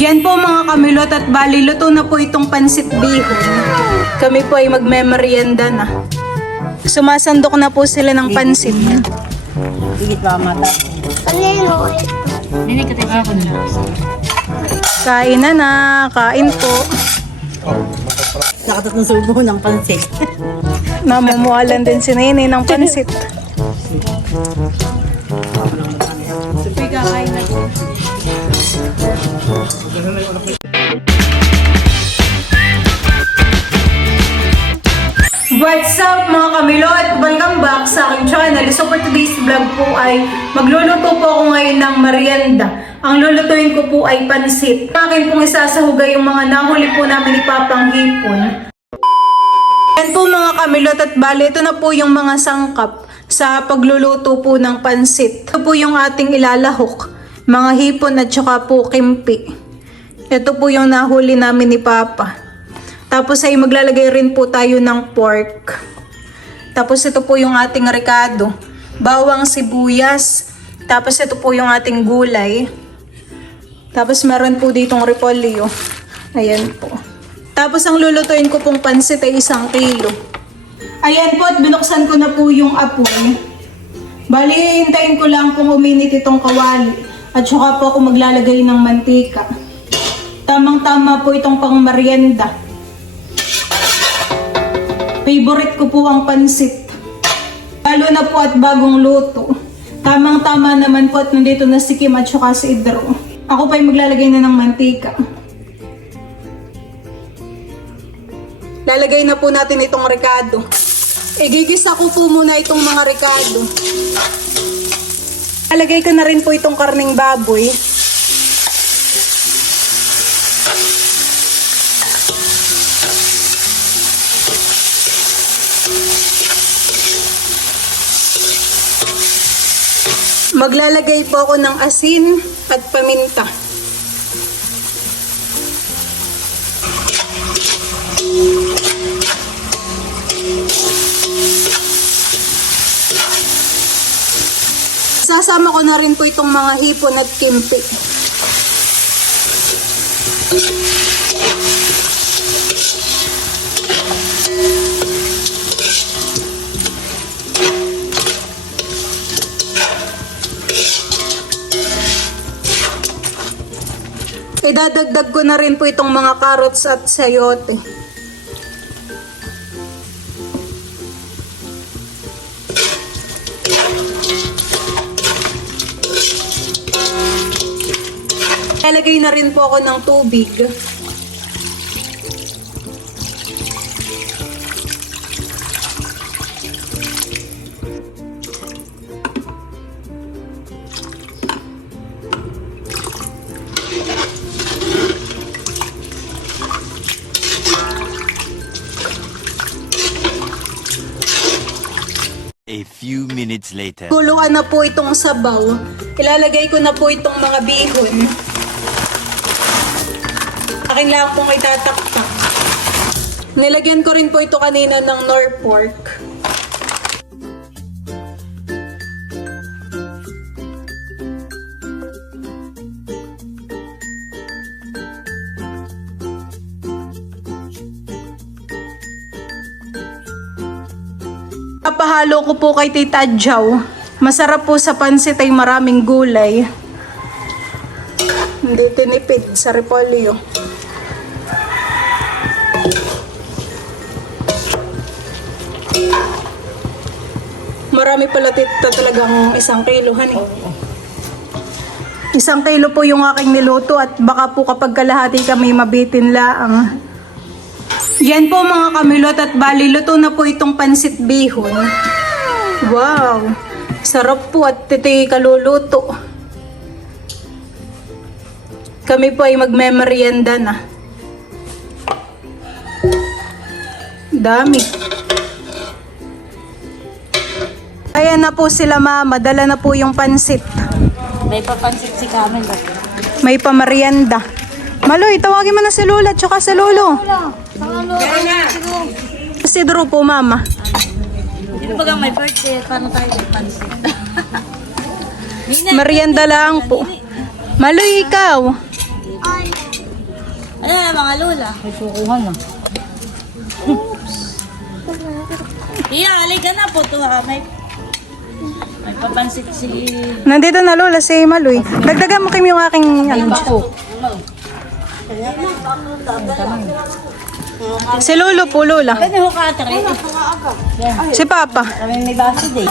Yan po mga kamilot at bali, luto na po itong pansit bihon. Kami po ay magme-merienda na. Sumasandok na po sila ng pansit. Higit ba mata? Hindi ka tayo ako na. Kain na, kain po. Nakatatong subo ng pansit. Namumualan din si Nene ng pansit. Sige, kain na. What's up mga kamilot? Welcome back sa aking channel. So for today's vlog po ay magluluto po ako ngayon ng merienda. Ang lulutuin ko po ay pansit. Akin pong isasahugay yung mga nahuli po namin ni Papang Hipon. Yan po mga kamilot at bali, ito na po yung mga sangkap sa pagluluto po ng pansit. Ito po yung ating ilalahok. Mga hipon at saka po kimpi. Ito po yung nahuli namin ni Papa. Tapos ay maglalagay rin po tayo ng pork. Tapos ito po yung ating rekado. Bawang sibuyas. Tapos ito po yung ating gulay. Tapos meron po ditong repolyo. Ayan po. Tapos ang lulutuin ko pong pansit ay 1 kilo. Ayan po at binuksan ko na po yung apoy. Bali, hintayin ko lang kung uminit itong kawali. At saka po ako maglalagay ng mantika. Tamang-tama po itong pang merienda. Favorite ko po ang pansit. Lalo na po at bagong luto. Tamang-tama naman po at nandito na si Kim at saka si Idro. Ako pa ay maglalagay na ng mantika. Lalagay na po natin itong rekado. Igigisa ko po muna itong mga rekado. Lalagay ko na rin po itong karning baboy. Maglalagay po ako ng asin at paminta. Sasama ko na rin po itong mga hipon at kimpi. Idadagdag ko na rin po itong mga carrots at sayote. Lalagay na rin po ako ng tubig. A few minutes later. Kuluan na po itong sabaw. Ilalagay ko na po itong mga bihon. Akin lang pong itataktak. Nilagyan ko rin po ito kanina ng nor pork. Papahalo ko po kay Tita Jow. Masarap po sa pansit ay maraming gulay. Hindi tinipid sa repolyo. Marami pala Tita talagang 1 kilo, honey. 1 kilo po yung aking niluto at baka po kapag kalahati kami mabitin laang. Yan po mga kamilot at bali, luto na po itong pansit bihon. Wow! Sarap po at ito yung kaluluto. Kami po ay magme-merienda na. Dami. Ayan na po sila mama, dala na po yung pansit. May papansit si Kamel. May pamerienda. Maloy, tawagin mo na si Lola at saka si Lolo. Si Drew po, mama. Yung bagang may birthday, paano tayo pansit? Merienda lang po. Maloy, ikaw. Ano na mga lola? May sukuhan na. Iya, halika na po. May papansit si... Nandito na Lola si Maloy. Dagdagan mo Kim yung aking ano. Si Lolo po, Lola. Pwede ho ka, Tere. Si Papa. Kami may baso din.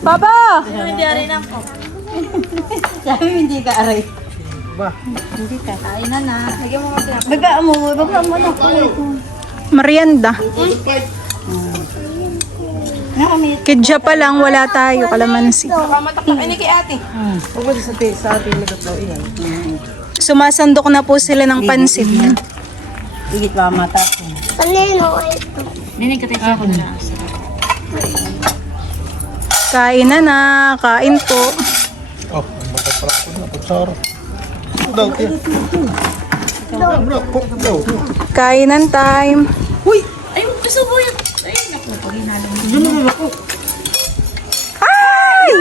Papa! Hindi rin ako. Sabi hindi ka aray. Hindi ka. Kain na na. Baga mo na. Merienda. Kidja pa lang, wala tayo, kalamansi. Sumasandok na po sila ng pansit. Higit pa mata. Dinig ka tayo ako na. Kain na, kain po. Oh, bakit pala ako na pagsara. Daw, tiyan. Daw. Kainan time. Uy! Ay, kasubo yan. Ay, naku. Pag-inalang mo. Ay!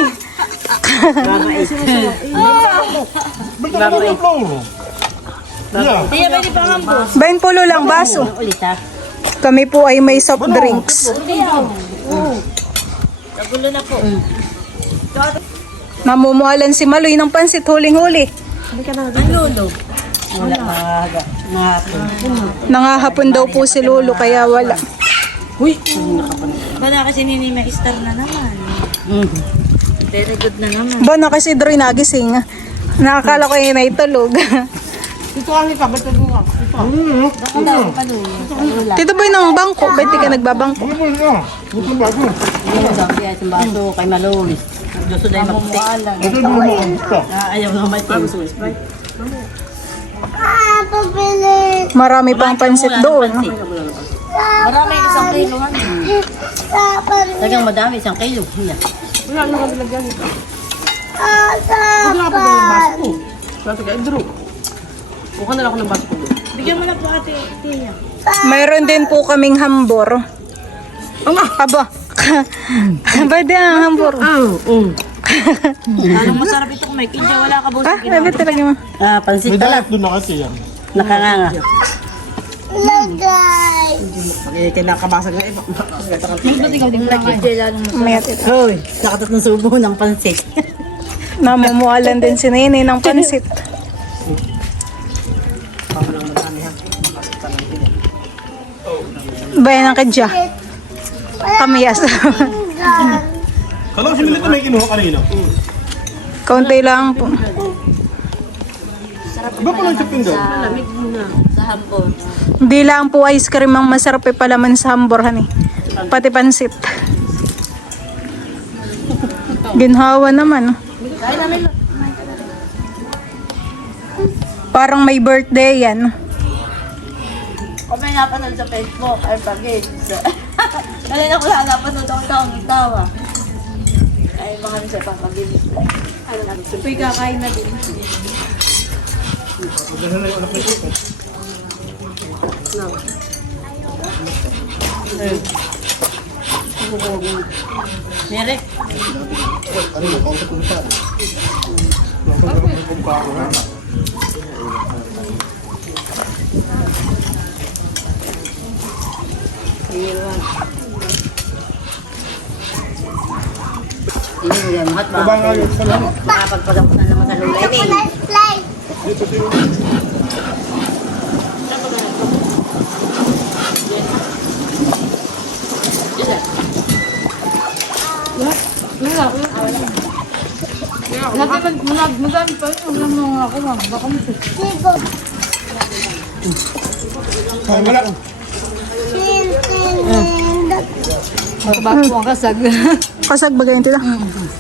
Yeah. Tiya, pwede pa nga po. 20 po lang baso. Ulit ha. Kami po ay may soft drinks. Nagulo na po. Namumuhalan si Maloy ng pansit, huling-huli. Ang lolo. Wala maaga. Nangahapon daw po si Lolo, kaya wala. Bala kasi nini may star na naman. Very good na naman. Ba na kasi Droy nagising. Nakakala ko yun ay tulog. Tito ba yun ang bangko? Ba't di ka nagbabangko? Ano na? Buto bago. Hindi mo sabi kaya sa baso kay Malolis. Gusto dahil magputi. Ito yung mga gusto. Ayaw nga matin. Marami pang pansit doon. Marami 1 kilo nga. Tagang madami 1 kilo. Hiya. Bigyan mo na po ate. Tiya. Mayroon din po kaming hambor. Aba. Pwede ang hambor. Anong masarap ito kung may kinja? Wala ka boss. Ah, bebe talaga mo. Pansit May tala. dalat doon na kasi yan. Nakanganga. Mayat ito. Hoy, nakatat ng subo ng pansit. Namumuhalan din si Nene ng pansit. Bayan ang kadya. Kamiyas. Kala ko si Milita may kinuha kanina. Kaunti lang po. Iba pa lang siya pindaw. Sa hambon. Hindi lang po ice cream ang masarap eh palaman sa hamburhan eh. Pati pansit. Ginhawa naman. Oh. Parang may birthday yan. Kung may napanood sa Facebook, ay pag-games. Kanina ko lang napanood ako tawa. Ay, baka nasa pag-games. Ano na? Supoy kakain na din. Mere. Ano mo, kausap ko siya. Hindi mo yan. Mahat ba? Kabangalit sa lang. Nakapagpasok na naman sa lula. Dito sino. Kaya wala. Kasag bagay nila.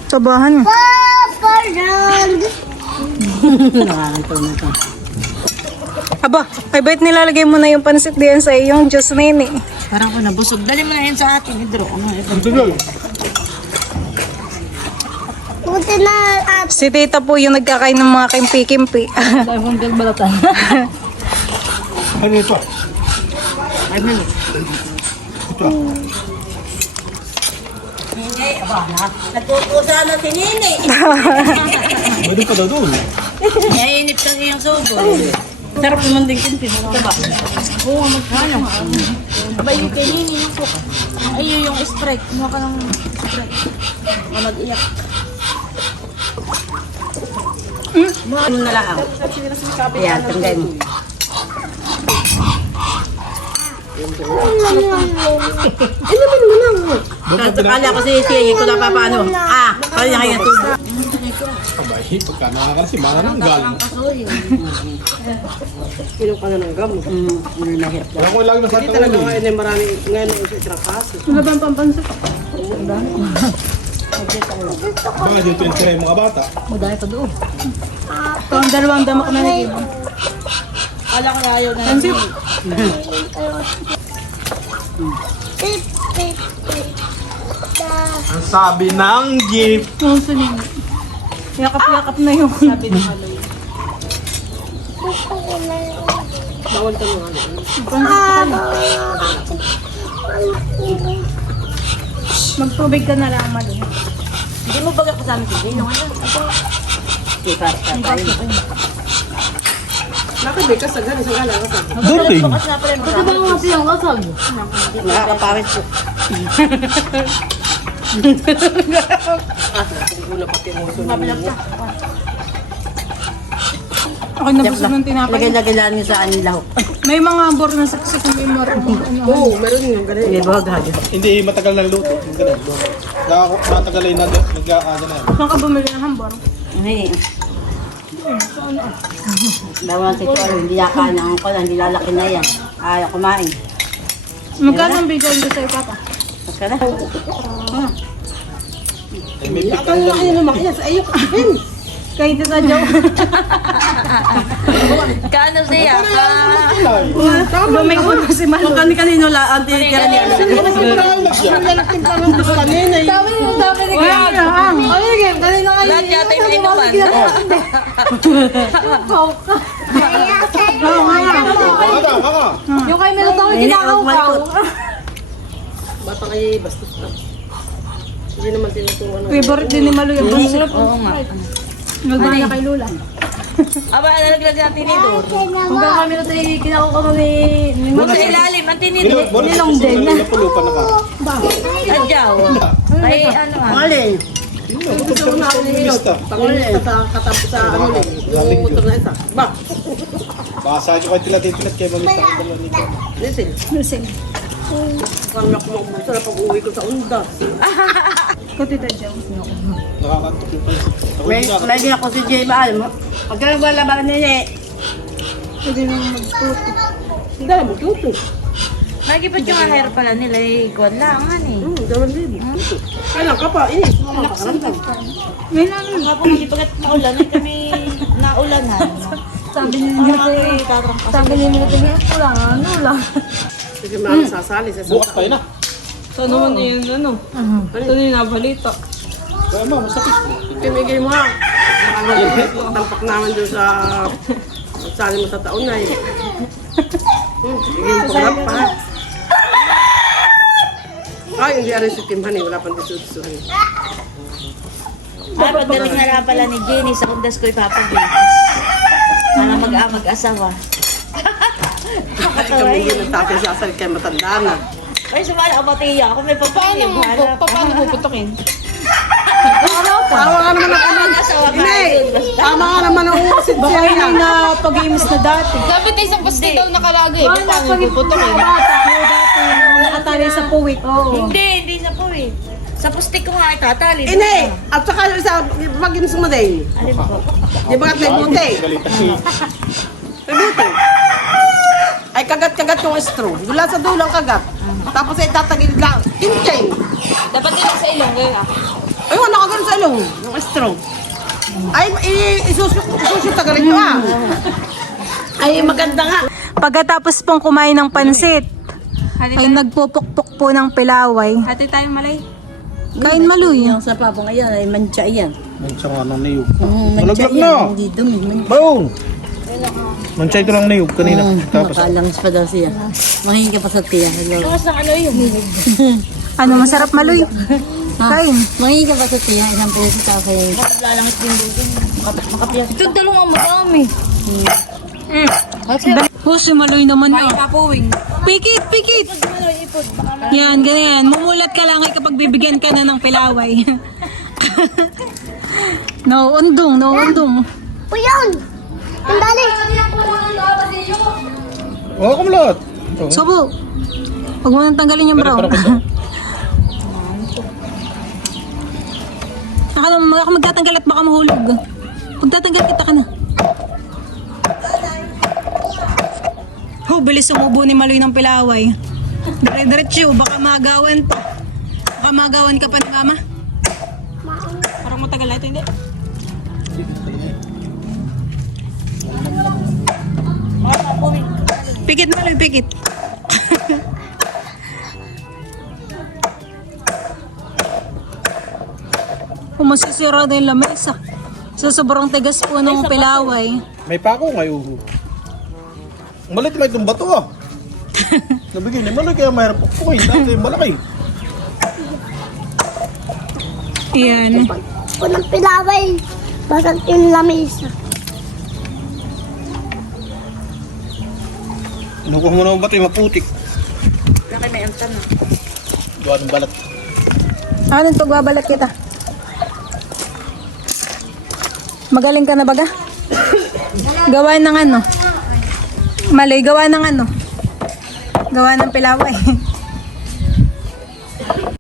Sobrahan eh. Nakakantong na ito. Aba, ay bait nilalagay mo na yung pansit diyan sa iyong Diyos Nene. Parang ko nabusog. Dali mo na yun sa atin. Idro. Ano ito? Ito yun. Si tita po yung nagkakain ng mga kimpi-kimpi. Tayo kong balatan. Ano ito? Ay, mali. Ito. Nini, aba na. Nagpupusa na si Nini. Pwede pa daw doon. Naiinip kasi yung sugo. Sarap naman din kintin. Diba? Oo, magkano. Aba, yung kanini yung suka. Ayun yung Sprite. Kumuha ka ng Sprite. Baka mag-iyak. Ano na lang? Ayan, tanggay mo. Kala ko si Siya, ko na paano. Kaya niya kaya tubo. Abay, pagka nakakasi, manananggal. Inom ka na ng gamot. Wala ko lagi Hindi masakit talaga ang ulo. ngayon ay marami ngayon ay isa trapaso. Ano ba ang pampansa? Mga dito yung tira yung mga bata. Madami pa doon. Ito ang dalawang damak na nag-iba. Kala ko ayaw na. Pansit. Ang sabi ng jeep. Oo, sunod. Yakap-yakap na yung sabi ng aloy. Bawal ka mga Magtubig ka na lang, Malo. Hindi mo baga kasama si Jay. Yung ano? Bakit may kasagan? Isang gala kasag. Duting. Bukas na pala yung kasama. Ano nga siyang kasal? Nakakapawit po. Gula pati mo. Mabilap na. Ako nabusog ng tinapay. Lagay-lagay lang niyo sa anin lahok. May mga bor na saksik na may marunong. Oo, meron yung ganun. Sige, buhag-hag. Hindi matagal na luto. Yung ganun. Matagal ay nag-aaga na. Saan ka bumili ng hambor? Hindi. Bawal si Cholo, hindi yakain ang ko, hindi lalaki na yan. Ayaw kumain. Magkano ang bigay ko sa'yo, Papa? Basta na. Ay, may Ikaw pikang na lang. kayo lumakyan. Ayaw ka rin. Kahit sa joke. Kaano siya? Lumay ko na si Malo. Kani-kanino la, ang tinitira niya. Wala na ang. Lahat yata yung inuman. Maka. Yung kay Melo tayo kinakaw-kaw. Bata kayo bastos na. Hindi naman tinuturuan ng... Favorite din ni Malo yung bansa. Oo nga. Nagmana kay Lula. Aba, nalaglag natin ito. Hanggang kami na tayo kinakaw ni Huwag sa ilalim, ang tinidor. Nilong din na. Napulupan na ka. Adyaw. Ay, ano nga. Alin? Lista. Pangulit sa katapos sa ano eh. Yung motor na isa. Ba? Baka sa inyo kayo tilat kayo mamita ang dalawa nito. Listen. Listen. Parang ako magbusa na pag-uwi ko sa undas. Kutita Joe. Nakakantok yung pansit. Ako May hindi nakakanta. lagi ako si Jay Baal mo. Pag ka wala ba nila Pwede nang magtuto. Hindi na magtuto. Nagipat yung hair pala nila eh. Kuwan lang, eh. Gawin din. Kailan ka pa? Inis. Makakarantang. May namin. Nga po, hindi pagkat naulan, ay kami naulanan. Sabi niya Sabi niya ulan. Sige mga sasali sa Bukas pa yun ah. So naman yun ano? Ano yung nabalita? Kaya ma, masakit. Pinigay mo ha. Tampak naman doon sa sali mo sa taon na eh. Sige mo pag pa. Ay, hindi arin si Tim Hani. Wala pang disusuhan. Ay, pagdating na lang pala ni Jenny sa kundas ko ipapagay. Para mag-asawa. Ay, kami yun ang tatay sa asal kay matanda na. Ay, sumala ako tiya. Ako may papayag. Paano puputokin? Tama nga naman ako nun. Mag-asawa ka. Hindi. Tama nga naman ang usit Baka siya yun na. ay na pag-iimis na dati. Dapat isang pasti daw nakalagi. Paano pag-iputokin? Bata. Dati nakatali sa puwit. Hindi na po eh. Sa pustik ko nga itatali. Hindi. At saka yung isa, pag-inis mo din. Alin po? Di ba may buti? Galita si... May buti. Ay kagat-kagat yung straw. Mula sa dulang kagat. Tapos ay tatagilid lang. Tinting. Dapat din sa ilong. Gaya. Ay, wala ka ganun sa ilong. Yung straw. Ay, isusyo tagalin nyo ah. Ay, maganda nga. Pagkatapos pong kumain ng pansit, ay nagpupukpok po ng pilaway. Ate tayong malay. Kain Maluy. Yung sa papang ayan, ay mancha yan. Mansya nga ng niyog. Mancha Malaglag yan, na. hindi dumi. Mancha. Baon! Mansya ito lang niyog kanina. Tapos Makalangis pa daw siya. Mahingi ka pa sa tiya. Hello. Tapos ng ano yun? Ano, masarap Maluy? Kain. Mahingi ka pa sa tiya. Isang peso sa kaya. Lalangit din doon. Ito dalawang madami. Oh, si Maloy naman Kain na. na po, wing. Pikit, pikit! Yan, ganyan. Mumulat ka lang kapag bibigyan ka na ng pilaway. No undong, no undong. Puyon! Ang dali! Oo, kumulot. Oo. Sobo, huwag mo nang tanggalin yung brown. Para ko to. Ako magtatanggal at baka mahulog. Pagtatanggal kita ka na. Oh, bilis sumubo ni Maloy ng pilaway. Dire-diretso, baka magawan to. Baka magawan ka pa ni Mama. Parang matagal na ito, hindi? Pikit Maloy, pikit. Masisira din lamesa. Sa sobrang tigas po ng pilaway. May pako ngayon. Malit may itong bato ah. Nabigay ni Maloy kaya mayroon po ko. Dati malaki. Yan. Unang pilaway. Basag yung lamesa. Inukuha mo naman bato yung maputik. Laki may antan na. Gawa ng balat. Anong to, babalat kita? Magaling ka na baga? Gawa ng ano? Maloy, gawa ng ano? Gawa ng pilaway.